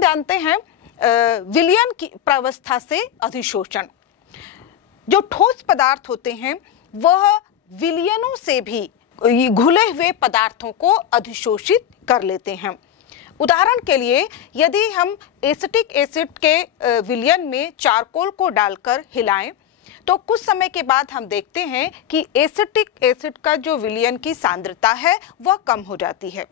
हम जानते हैं विलयन की प्रावस्था से अधिशोषण। जो ठोस पदार्थ होते हैं वह विलयनों से भी घुले हुए पदार्थों को अधिशोषित कर लेते हैं। उदाहरण के लिए यदि हम एसिटिक एसिड के विलयन में चारकोल को डालकर हिलाएं तो कुछ समय के बाद हम देखते हैं कि एसिटिक एसिड का जो विलयन की सांद्रता है वह कम हो जाती है।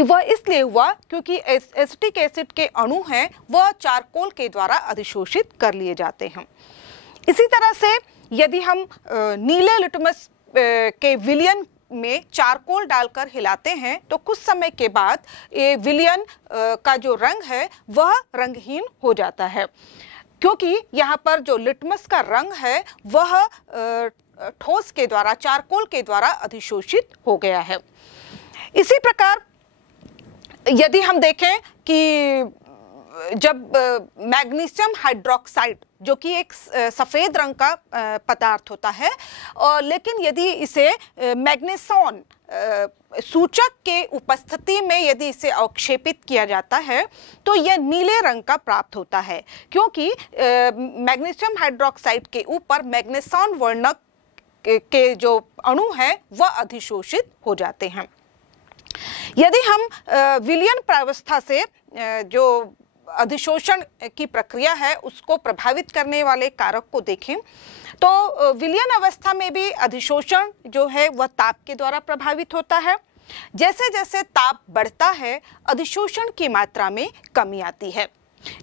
वह इसलिए हुआ क्योंकि एसिटिक एसिड के अणु हैं वह चारकोल के द्वारा अधिशोषित कर लिए जाते हैं। इसी तरह से यदि हम नीले लिटमस के विलयन में चारकोल डालकर हिलाते हैं तो कुछ समय के बाद ये विलयन का जो रंग है वह रंगहीन हो जाता है, क्योंकि यहाँ पर जो लिटमस का रंग है वह ठोस के द्वारा, चारकोल के द्वारा अधिशोषित हो गया है। इसी प्रकार यदि हम देखें कि जब मैग्नीशियम हाइड्रोक्साइड जो कि एक सफ़ेद रंग का पदार्थ होता है, और लेकिन यदि इसे मैग्नेसॉन सूचक के उपस्थिति में यदि इसे अवक्षेपित किया जाता है तो यह नीले रंग का प्राप्त होता है, क्योंकि मैग्नीशियम हाइड्रोक्साइड के ऊपर मैग्नेसॉन वर्णक के जो अणु हैं वह अधिशोषित हो जाते हैं। यदि हम विलयन प्रावस्था से जो अधिशोषण की प्रक्रिया है उसको प्रभावित करने वाले कारक को देखें तो विलयन अवस्था में भी अधिशोषण जो है वह ताप के द्वारा प्रभावित होता है। जैसे जैसे ताप बढ़ता है अधिशोषण की मात्रा में कमी आती है।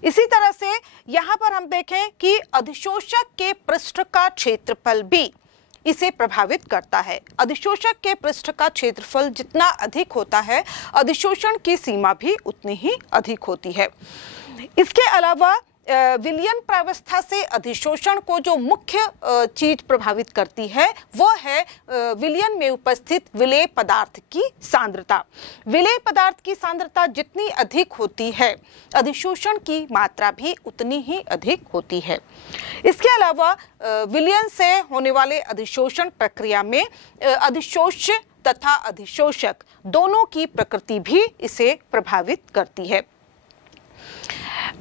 इसी तरह से यहाँ पर हम देखें कि अधिशोषक के पृष्ठ का क्षेत्रफल भी इसे प्रभावित करता है। अधिशोषक के पृष्ठ का क्षेत्रफल जितना अधिक होता है अधिशोषण की सीमा भी उतनी ही अधिक होती है। इसके अलावा विलयन प्रावस्था से अधिशोषण को जो मुख्य चीज प्रभावित करती है वह है विलयन में उपस्थित विलेय पदार्थ की सांद्रता। विलेय पदार्थ की सांद्रता जितनी अधिक होती है अधिशोषण की मात्रा भी उतनी ही अधिक होती है। इसके अलावा विलयन से होने वाले अधिशोषण प्रक्रिया में अधिशोष्य तथा अधिशोषक दोनों की प्रकृति भी इसे प्रभावित करती है।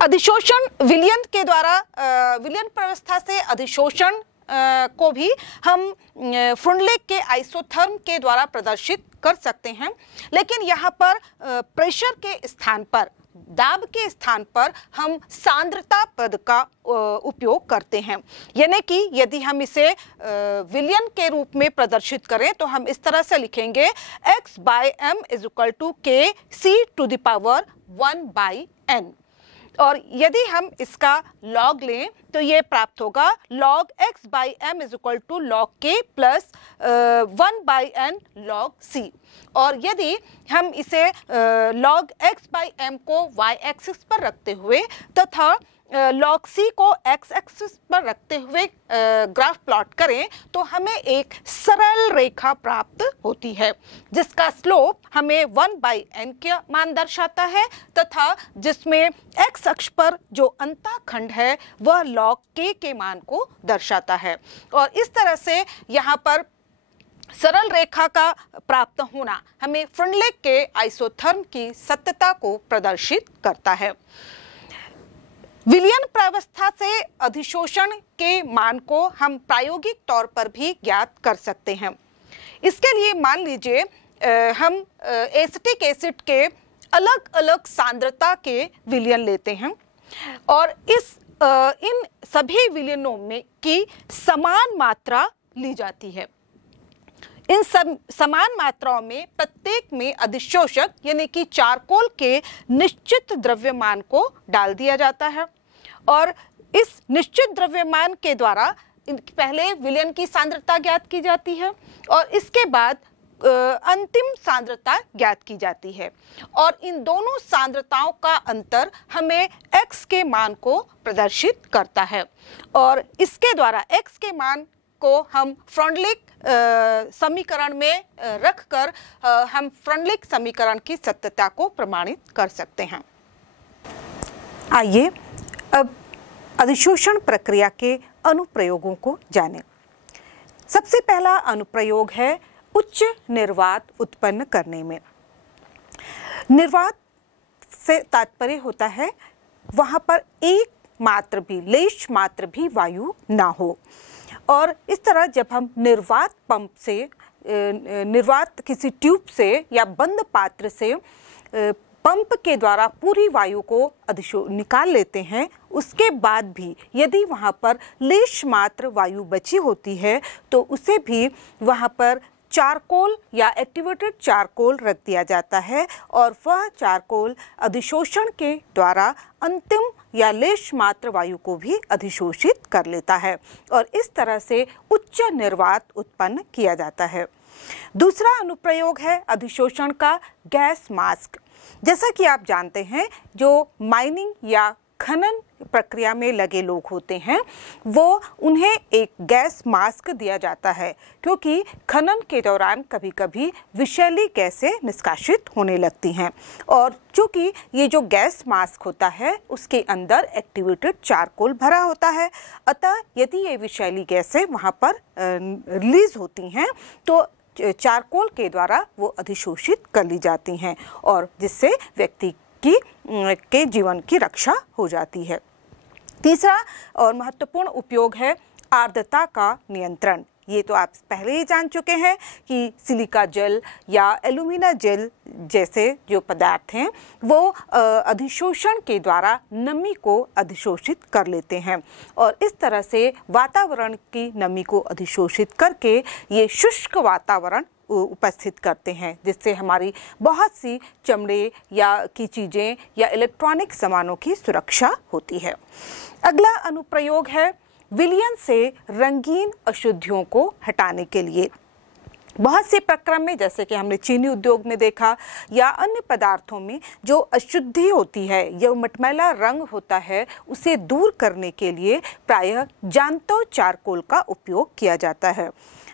अधिशोषण विलयन के द्वारा विलयन प्रावस्था से अधिशोषण को भी हम फ्रुंडलेक के आइसोथर्म के द्वारा प्रदर्शित कर सकते हैं, लेकिन यहाँ पर प्रेशर के स्थान पर, दाब के स्थान पर हम सांद्रता पद का उपयोग करते हैं। यानी कि यदि हम इसे विलयन के रूप में प्रदर्शित करें तो हम इस तरह से लिखेंगे x/m = k(c⁴1/n) और यदि हम इसका लॉग लें तो ये प्राप्त होगा log x/m = log k + 1/n log c। और यदि हम इसे log x/m को y एक्सिस पर रखते हुए तथा log c को x एक्सिस पर रखते हुए ग्राफ प्लॉट करें तो हमें एक सरल रेखा प्राप्त होती है जिसका स्लोप हमें 1/n का मान दर्शाता है तथा जिसमें x अक्ष पर जो अंतःखंड है वह log k के मान को दर्शाता है। और इस तरह से यहाँ पर सरल रेखा का प्राप्त होना हमें फ्रुंडलेक के आइसोथर्म की सत्यता को प्रदर्शित करता है। विलयन प्रावस्था से अधिशोषण के मान को हम प्रायोगिक तौर पर भी ज्ञात कर सकते हैं। इसके लिए मान लीजिए हम एसिटिक एसिड के अलग अलग सांद्रता के विलयन लेते हैं और इन सभी विलयनों में की समान मात्रा ली जाती है। इन समान मात्राओं में प्रत्येक में अधिशोषक यानी कि चारकोल के निश्चित द्रव्यमान को डाल दिया जाता है और इस निश्चित द्रव्यमान के द्वारा पहले विलयन की सांद्रता ज्ञात की जाती है और इसके बाद अंतिम सांद्रता ज्ञात की जाती है और इन दोनों सांद्रताओं का अंतर हमें x के मान को प्रदर्शित करता है और इसके द्वारा x के मान को हम फ्रुंडलेक समीकरण में रखकर हम फ्रुंडलेक समीकरण की सत्यता को प्रमाणित कर सकते हैं। आइए अब अधिशोषण प्रक्रिया के अनुप्रयोगों को जानें। सबसे पहला अनुप्रयोग है उच्च निर्वात उत्पन्न करने में। निर्वात से तात्पर्य होता है वहाँ पर एक मात्र भी, लेश मात्र भी वायु ना हो। और इस तरह जब हम निर्वात पंप से, निर्वात किसी ट्यूब से या बंद पात्र से पंप के द्वारा पूरी वायु को निकाल लेते हैं, उसके बाद भी यदि वहाँ पर लेश मात्र वायु बची होती है तो उसे भी वहाँ पर चारकोल या एक्टिवेटेड चारकोल रख दिया जाता है और वह चारकोल अधिशोषण के द्वारा अंतिम या लेश मात्र वायु को भी अधिशोषित कर लेता है और इस तरह से उच्च निर्वात उत्पन्न किया जाता है। दूसरा अनुप्रयोग है अधिशोषण का गैस मास्क। जैसा कि आप जानते हैं, जो माइनिंग या खनन प्रक्रिया में लगे लोग होते हैं वो उन्हें एक गैस मास्क दिया जाता है, क्योंकि खनन के दौरान कभी कभी विषैली गैसें निष्कासित होने लगती हैं और चूँकि ये जो गैस मास्क होता है उसके अंदर एक्टिवेटेड चारकोल भरा होता है, अतः यदि ये विषैली गैसें वहाँ पर रिलीज होती हैं तो चारकोल के द्वारा वो अधिशोषित कर ली जाती हैं और जिससे व्यक्ति के जीवन की रक्षा हो जाती है। तीसरा और महत्वपूर्ण उपयोग है आर्द्रता का नियंत्रण। ये तो आप पहले ही जान चुके हैं कि सिलिका जेल या एल्यूमिना जेल जैसे जो पदार्थ हैं वो अधिशोषण के द्वारा नमी को अधिशोषित कर लेते हैं और इस तरह से वातावरण की नमी को अधिशोषित करके ये शुष्क वातावरण उपस्थित करते हैं, जिससे हमारी बहुत सी चमड़े या की चीज़ें या इलेक्ट्रॉनिक सामानों की सुरक्षा होती है। अगला अनुप्रयोग है विलयन से रंगीन अशुद्धियों को हटाने के लिए। बहुत से प्रक्रम में, जैसे कि हमने चीनी उद्योग में देखा या अन्य पदार्थों में, जो अशुद्धि होती है, जो मटमैला रंग होता है, उसे दूर करने के लिए प्रायः जांतो चारकोल का उपयोग किया जाता है।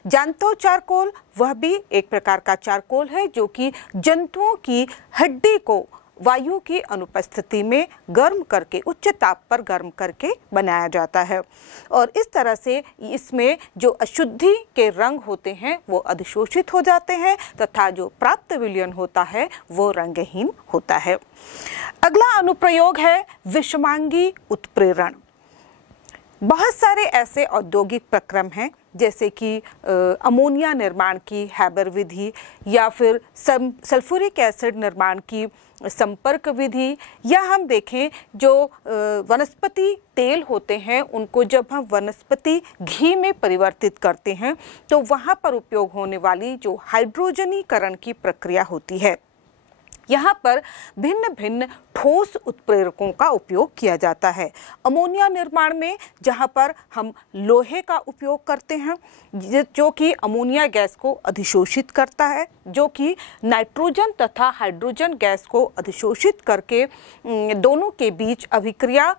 जांतो चारकोल वह भी एक प्रकार का चारकोल है जो कि जंतुओं की हड्डी को वायु की अनुपस्थिति में गर्म करके, उच्च ताप पर गर्म करके बनाया जाता है और इस तरह से इसमें जो अशुद्धि के रंग होते हैं वो अधिशोषित हो जाते हैं तथा जो प्राप्त विलयन होता है वो रंगहीन होता है। अगला अनुप्रयोग है विषमांगी उत्प्रेरण। बहुत सारे ऐसे औद्योगिक प्रक्रम हैं जैसे कि अमोनिया निर्माण की हैबर विधि या फिर सल्फ्यूरिक एसिड निर्माण की संपर्क विधि, या हम देखें जो वनस्पति तेल होते हैं उनको जब हम वनस्पति घी में परिवर्तित करते हैं तो वहाँ पर उपयोग होने वाली जो हाइड्रोजनीकरण की प्रक्रिया होती है, यहाँ पर भिन्न भिन्न ठोस उत्प्रेरकों का उपयोग किया जाता है। अमोनिया निर्माण में जहाँ पर हम लोहे का उपयोग करते हैं जो कि अमोनिया गैस को अधिशोषित करता है, जो कि नाइट्रोजन तथा हाइड्रोजन गैस को अधिशोषित करके दोनों के बीच अभिक्रिया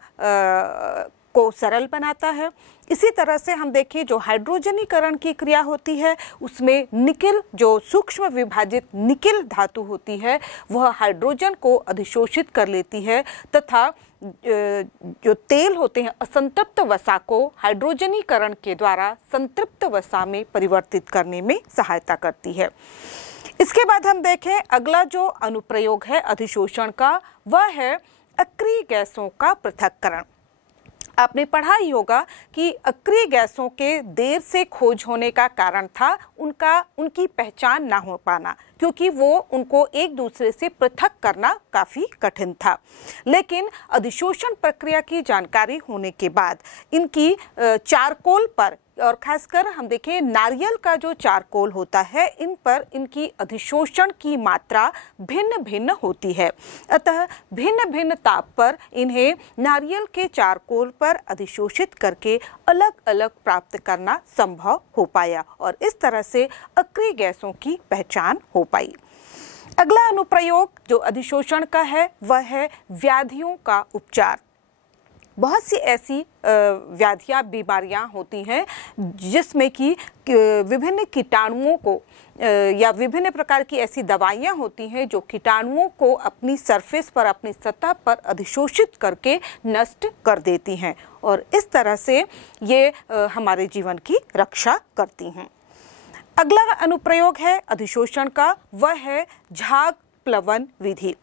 को सरल बनाता है। इसी तरह से हम देखें जो हाइड्रोजनीकरण की क्रिया होती है उसमें निकिल, जो सूक्ष्म विभाजित निकिल धातु होती है, वह हाइड्रोजन को अधिशोषित कर लेती है तथा जो तेल होते हैं असंतृप्त वसा को हाइड्रोजनीकरण के द्वारा संतृप्त वसा में परिवर्तित करने में सहायता करती है। इसके बाद हम देखें अगला जो अनुप्रयोग है अधिशोषण का, वह है अक्रिय गैसों का पृथक्करण। आपने पढ़ा ही होगा कि अक्रिय गैसों के देर से खोज होने का कारण था उनकी पहचान ना हो पाना, क्योंकि वो उनको एक दूसरे से पृथक करना काफ़ी कठिन था। लेकिन अधिशोषण प्रक्रिया की जानकारी होने के बाद इनकी चारकोल पर, और खासकर हम देखें नारियल का जो चारकोल होता है, इन पर इनकी अधिशोषण की मात्रा भिन्न भिन्न होती है। अतः भिन्न भिन्न ताप पर इन्हें नारियल के चारकोल पर अधिशोषित करके अलग अलग प्राप्त करना संभव हो पाया और इस तरह से अक्रिय गैसों की पहचान हो पाई। अगला अनुप्रयोग जो अधिशोषण का है वह है व्याधियों का उपचार। बहुत सी ऐसी व्याधियाँ, बीमारियाँ होती हैं जिसमें कि विभिन्न कीटाणुओं को या विभिन्न प्रकार की ऐसी दवाइयाँ होती हैं जो कीटाणुओं को अपनी सरफेस पर, अपनी सतह पर अधिशोषित करके नष्ट कर देती हैं और इस तरह से ये हमारे जीवन की रक्षा करती हैं। अगला अनुप्रयोग है अधिशोषण का, वह है झाग प्लवन विधि।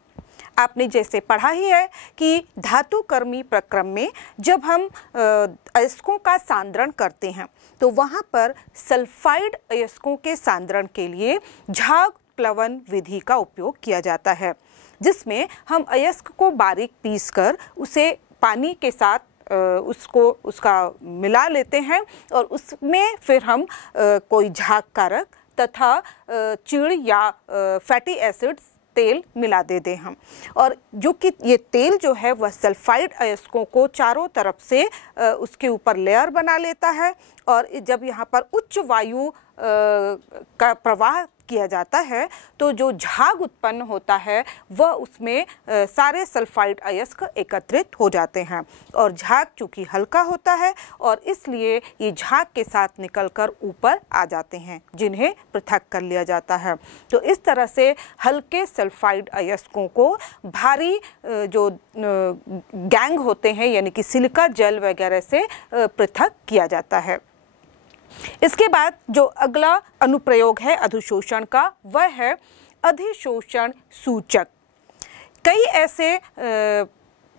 आपने जैसे पढ़ा ही है कि धातुकर्मी प्रक्रम में जब हम अयस्कों का सांद्रण करते हैं तो वहाँ पर सल्फाइड अयस्कों के सांद्रण के लिए झाग प्लवन विधि का उपयोग किया जाता है, जिसमें हम अयस्क को बारीक पीसकर उसे पानी के साथ उसका मिला लेते हैं और उसमें फिर हम कोई झाग कारक तथा चीड़ या फैटी एसिड्स तेल मिला देते हैं और जो कि ये तेल जो है वह सल्फाइड अयस्कों को चारों तरफ से उसके ऊपर लेयर बना लेता है और जब यहाँ पर उच्च वायु का प्रवाह किया जाता है तो जो झाग उत्पन्न होता है वह उसमें सारे सल्फाइड अयस्क एकत्रित हो जाते हैं और झाग चूँकि हल्का होता है और इसलिए ये झाग के साथ निकलकर ऊपर आ जाते हैं, जिन्हें पृथक कर लिया जाता है। तो इस तरह से हल्के सल्फाइड अयस्कों को भारी जो गैंग होते हैं यानी कि सिलिका जेल वगैरह से पृथक किया जाता है। इसके बाद जो अगला अनुप्रयोग है अधिशोषण का वह है अधिशोषण सूचक। कई ऐसे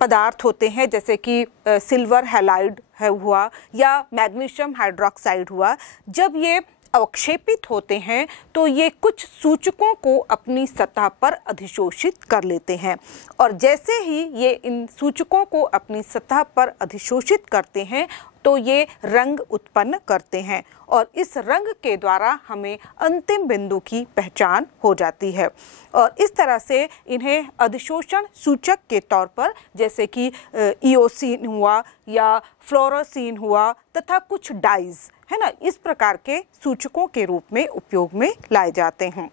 पदार्थ होते हैं जैसे कि सिल्वर हैलाइड हुआ या मैग्नीशियम हाइड्रोक्साइड हुआ, जब ये अवक्षेपित होते हैं तो ये कुछ सूचकों को अपनी सतह पर अधिशोषित कर लेते हैं और जैसे ही ये इन सूचकों को अपनी सतह पर अधिशोषित करते हैं तो ये रंग उत्पन्न करते हैं और इस रंग के द्वारा हमें अंतिम बिंदु की पहचान हो जाती है और इस तरह से इन्हें अधिशोषण सूचक के तौर पर जैसे कि इओसिन हुआ या फ्लोरोसिन हुआ तथा कुछ डाइज है ना, इस प्रकार के सूचकों के रूप में उपयोग में लाए जाते हैं।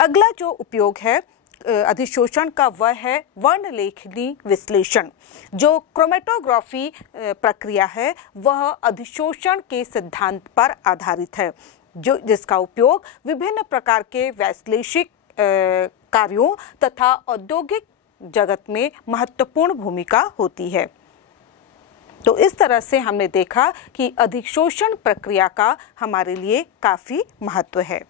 अगला जो उपयोग है अधिशोषण का वह है वर्णलेखनी विश्लेषण। जो क्रोमेटोग्राफी प्रक्रिया है वह अधिशोषण के सिद्धांत पर आधारित है, जिसका उपयोग विभिन्न प्रकार के वैश्लेषिक कार्यों तथा औद्योगिक जगत में महत्वपूर्ण भूमिका होती है। तो इस तरह से हमने देखा कि अधिशोषण प्रक्रिया का हमारे लिए काफ़ी महत्व है।